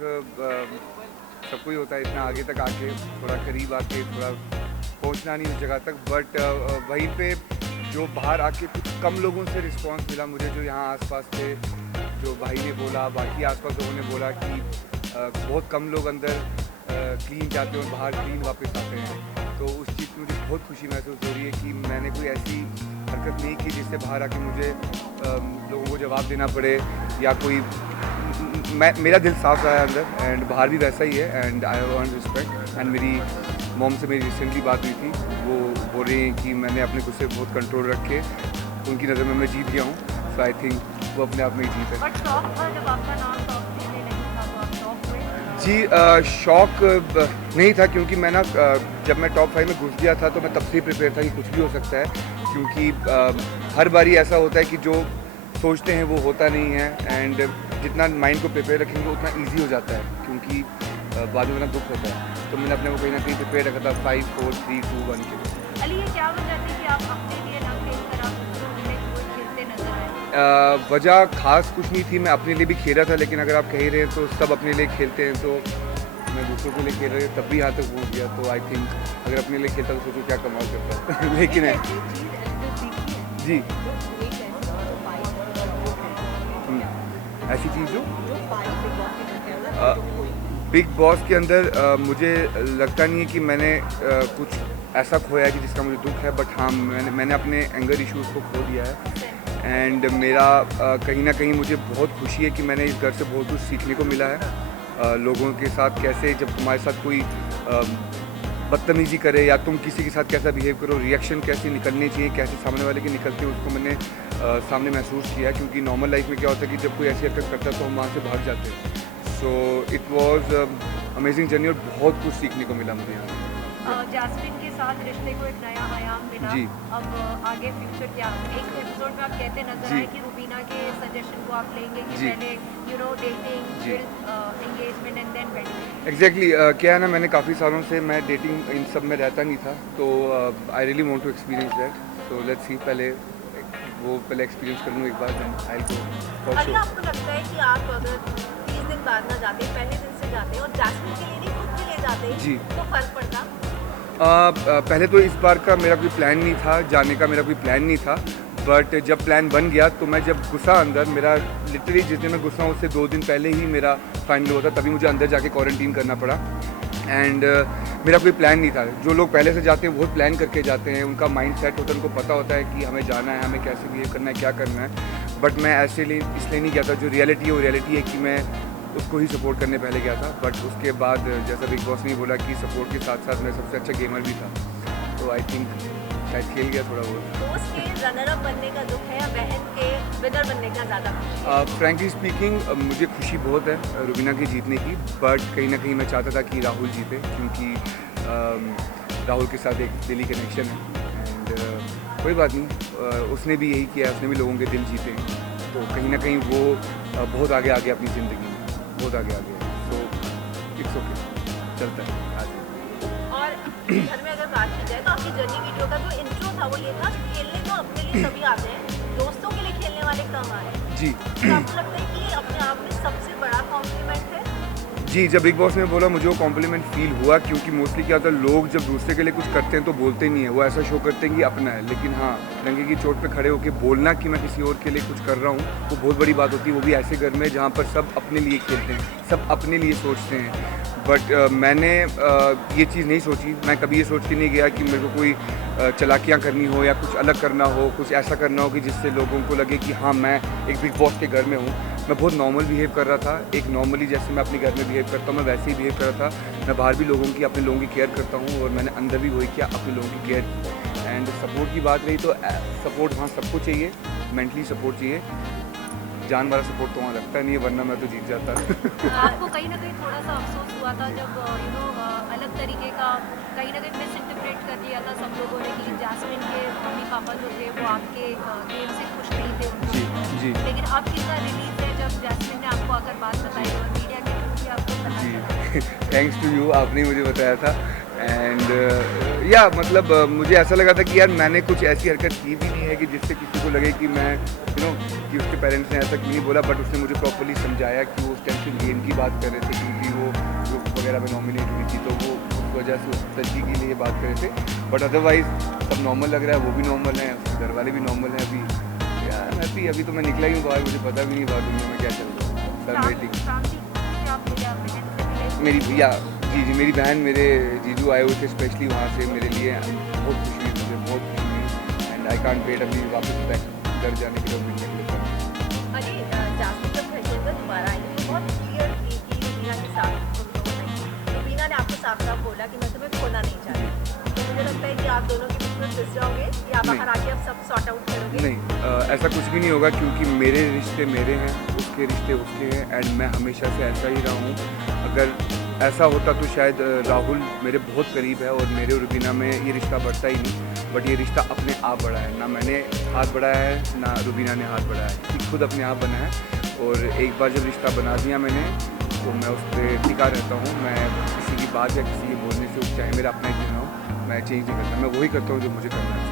सबको ही होता है इतना आगे तक आके, थोड़ा करीब आके, थोड़ा पहुंचना नहीं उस जगह तक, बट वहीं पे जो बाहर आके कुछ कम लोगों से रिस्पांस मिला मुझे, जो यहाँ आसपास थे, जो भाई ने बोला, बाकी आसपास लोगों ने बोला कि बहुत कम लोग अंदर क्लीन जाते हैं और बाहर क्लीन वापस आते हैं। तो उस चीज़ की मुझे बहुत खुशी महसूस हो रही है कि मैंने कोई ऐसी हरकत नहीं की जिससे बाहर आके मुझे लोगों को जवाब देना पड़े, या कोई मेरा दिल साफ रहा है अंदर, एंड बाहर भी वैसा ही है, and I want respect. And मेरी मॉम से मेरी रिसेंटली बात हुई थी, वो बोल रही हैं कि मैंने अपने गुस्से बहुत कंट्रोल रख के, उनकी नज़र में मैं जीत गया हूँ। सो आई थिंक वो अपने आप में ही जीत है। जी शौक नहीं था, क्योंकि मैं ना जब मैं टॉप 5 में घुस गया था तो मैं तब से ही प्रिपेयर था कि कुछ भी हो सकता है, क्योंकि हर बारी ऐसा होता है कि जो सोचते हैं वो होता नहीं है, एंड जितना माइंड को प्रिपेयर रखेंगे उतना इजी हो जाता है, क्योंकि बाद में इतना दुख होता है। तो मैंने अपने को कहीं ना कहीं प्रिपेयर रखा था 5 4 3 2 1 के लिए। अली, ये क्या वजह थी कि आप अपने लिए ना खेलकर आप दूसरों के लिए खेलते नजर आए? वजह खास कुछ नहीं थी, मैं अपने लिए भी खेल रहा था, लेकिन अगर आप कह रहे हैं तो सब अपने लिए खेलते हैं, तो मैं दूसरों के लिए खेल रहे तब भी यहाँ तक पहुँच गया। तो आई थिंक अगर अपने लिए खेलता तो सोचो क्या कमाल करता लेकिन है जी ऐसी चीज़ जो बिग बॉस के अंदर मुझे लगता नहीं है कि मैंने कुछ ऐसा खोया है कि जिसका मुझे दुख है, बट हाँ मैंने अपने एंगर इश्यूज़ को खो दिया है, एंड मेरा कहीं ना कहीं मुझे बहुत खुशी है कि मैंने इस घर से बहुत कुछ सीखने को मिला है। लोगों के साथ कैसे, जब तुम्हारे साथ कोई बदतमीज़ी करे या तुम किसी के साथ कैसा बिहेव करो, रिएक्शन कैसे निकलने चाहिए, कैसे सामने वाले के निकलते हैं, उसको मैंने सामने महसूस किया। क्योंकि नॉर्मल लाइफ में क्या होता है कि जब कोई ऐसी हरकत करता है तो हम वहाँ से भाग जाते हैं। So it was amazing journey और बहुत कुछ सीखने को मिला मुझे यहाँ। जैस्मिन के साथ रिश्ते को एक नया आयाम मिला। जी। अब आगे फ्यूचर क्या? एक एपिसोड में आप कहते नजर आए कि रुबीना के सजेशन को आप लेंगे कि पहले डेटिंग, फिर engagement and then wedding. Exactly क्या है ना, मैंने काफ़ी सालों से मैं डेटिंग इन सब में रहता नहीं था, तो I really want to experience that. So let's see, पहले एक्सपीरियंस कर लूँ एक बार, then I go for sure. आपको लगता है कि आप अगर 30 दिन बाद ना जाते, पहले दिन से जाते और जैस्मिन के लिए नहीं खुद के लिए जाते जी। तो फर्क पड़ता? पहले तो इस बार का मेरा कोई प्लान नहीं था, जाने का मेरा कोई प्लान नहीं था, बट जब प्लान बन गया तो मैं जब घुसा अंदर, मेरा लिटरली जिस दिन मैं घुसा उससे 2 दिन पहले ही मेरा फाइनल हुआ था, तभी मुझे अंदर जाके क्वारंटीन करना पड़ा। एंड मेरा कोई प्लान नहीं था। जो लोग पहले से जाते हैं बहुत प्लान करके जाते हैं, उनका माइंड सेट होता है, उनको पता होता है कि हमें जाना है, हमें कैसे बिहेव करना है, क्या करना है। बट मैं ऐसे इसलिए नहीं गया था। जो रियलिटी है वो रियलिटी है कि मैं उसको ही सपोर्ट करने पहले गया था, बट उसके बाद जैसा बिग बॉस ने बोला कि सपोर्ट के साथ साथ मैं सबसे अच्छा गेमर भी था, तो आई थिंक शायद खेल गया थोड़ा बहुत। दोस्त के रनर अप बनने का दुख है या बहन के विनर बनने का ज़्यादा खुशी है? फ्रैंकली स्पीकिंग मुझे खुशी बहुत है रुबीना के जीतने की, बट कहीं ना कहीं मैं चाहता था कि राहुल जीते, क्योंकि राहुल के साथ एक दिली कनेक्शन है, एंड कोई बात नहीं, उसने भी यही किया, उसने भी लोगों के दिल जीते हैं, तो कहीं ना कहीं वो बहुत आगे आ गया अपनी ज़िंदगी में, बहुत आगे आ गया। सो इट्स ओके, चलता है आज। और घर में अगर बात की जाए तो आपकी जर्नी वीडियो का जो इंट्रो था वो ये था, खेलने तो अपने लिए सभी आते हैं, दोस्तों के लिए खेलने वाले कम आ रहे हैं। जी। तो आपको लगता है कि ये अपने आप में सबसे बड़ा कॉम्प्लीमेंट है? जी, जब बिग बॉस ने बोला मुझे वो कॉम्प्लीमेंट फील हुआ, क्योंकि मोस्टली क्या होता है, लोग जब दूसरे के लिए कुछ करते हैं तो बोलते नहीं है, वो ऐसा शो करते हैं कि अपना है, लेकिन हाँ डंके की चोट पे खड़े होकर बोलना कि मैं किसी और के लिए कुछ कर रहा हूँ, वो बहुत बड़ी बात होती है, वो भी ऐसे घर में जहाँ पर सब अपने लिए खेलते हैं, सब अपने लिए सोचते हैं। बट मैंने ये चीज़ नहीं सोची, मैं कभी ये सोच के नहीं गया कि मेरे को कोई चालाकियाँ करनी हो या कुछ अलग करना हो, कुछ ऐसा करना हो कि जिससे लोगों को लगे कि हाँ मैं एक बिग बॉस के घर में हूँ। मैं बहुत नॉर्मल बिहेव कर रहा था, एक नॉर्मली जैसे मैं अपने घर में बिहेव करता हूँ मैं वैसे ही बिहेव कर रहा था। मैं बाहर भी लोगों की, अपने लोगों की केयर करता हूँ, और मैंने अंदर भी वही किया, अपने लोगों की केयर। एंड सपोर्ट की बात रही तो सपोर्ट हाँ सबको चाहिए, मेंटली सपोर्ट चाहिए, जान वाला सपोर्ट तो वहाँ लगता नहीं है, वरना मैं तो जीत जाता। आपको कहीं ना कहीं थोड़ा सा अफसोस हुआ था जब अलग तरीके का कहीं ना कहीं मिस इंटरप्रेट कर लिया था सब लोगों ने कि जैस्मिन के मम्मी पापा जो थे वो आपके गेम से खुश नहीं थे जी जी लेकिन अब कितना रिलीफ है जब जैस्मिन ने आपको आकर बात बताई और मीडिया के थ्रू भी आपको पता चला? जी थैंक्स टू यू, आपने ही मुझे बताया था। एंड या मतलब मुझे ऐसा लगा था कि यार मैंने कुछ ऐसी हरकत की भी नहीं है कि जिससे किसी को लगे कि मैं कि उसके पेरेंट्स ने ऐसा क्यों नहीं बोला, बट उसने मुझे प्रॉपर्ली समझाया कि वो उस टाइम से गेम की बात कर रहे थे क्योंकि वो ग्रुप वगैरह में नॉमिनेट हुई थी, तो वो उस वजह से उस तरीके के लिए बात कर रहे थे। बट अदरवाइज सब नॉर्मल लग रहा है, वो भी नॉर्मल है, उसके घर वाले भी नॉर्मल हैं। अभी यार हैप्पी, अभी तो मैं निकला ही हूँ बाहर, मुझे पता भी नहीं बाहर दुनिया में क्या चल रहा है। सर वेटिंग मेरी भैया जी मेरी बहन मेरे जीजू आए हुए थे स्पेशली वहाँ से मेरे लिए, बहुत खुशी हुई मुझे, बहुत खुशी हुई एंड आई कांट वेट अभी वापस बैक घर जाने के लिए मिलने के लिए। अरे जासमीन जब खैरियत दोबारा आई तो बहुत क्लियर थी कि रुबीना के साथ तुम दोनों नहीं, रुबीना ने आपको साफ साफ बोला कि मैं तुम्हें खोना नहीं चाहती। तो मुझे लगता है कि आप दोनों के बीच में फिस जाओगे या बाहर आके अब सब सॉर्ट आउट करोगे? नहीं, ऐसा कुछ भी नहीं होगा क्योंकि मेरे रिश्ते मेरे हैं, उसके रिश्ते उसके हैं एंड मैं हमेशा से ऐसा ही रहा हूँ। अगर ऐसा होता तो शायद राहुल मेरे बहुत करीब है और मेरे और रुबीना में ये रिश्ता बढ़ता ही नहीं, बट ये रिश्ता अपने आप बढ़ा है, ना मैंने हाथ बढ़ाया है ना रुबीना ने हाथ बढ़ाया है, ये खुद अपने आप बना है। और एक बार जब रिश्ता बना दिया मैंने तो मैं उस पर टिका रहता हूँ। मैं किसी की बात या किसी के बोलने से चाहे मेरा अपना ही क्यों ना हो, मैं चेंज नहीं करता, मैं वही करता हूँ जो मुझे करना है।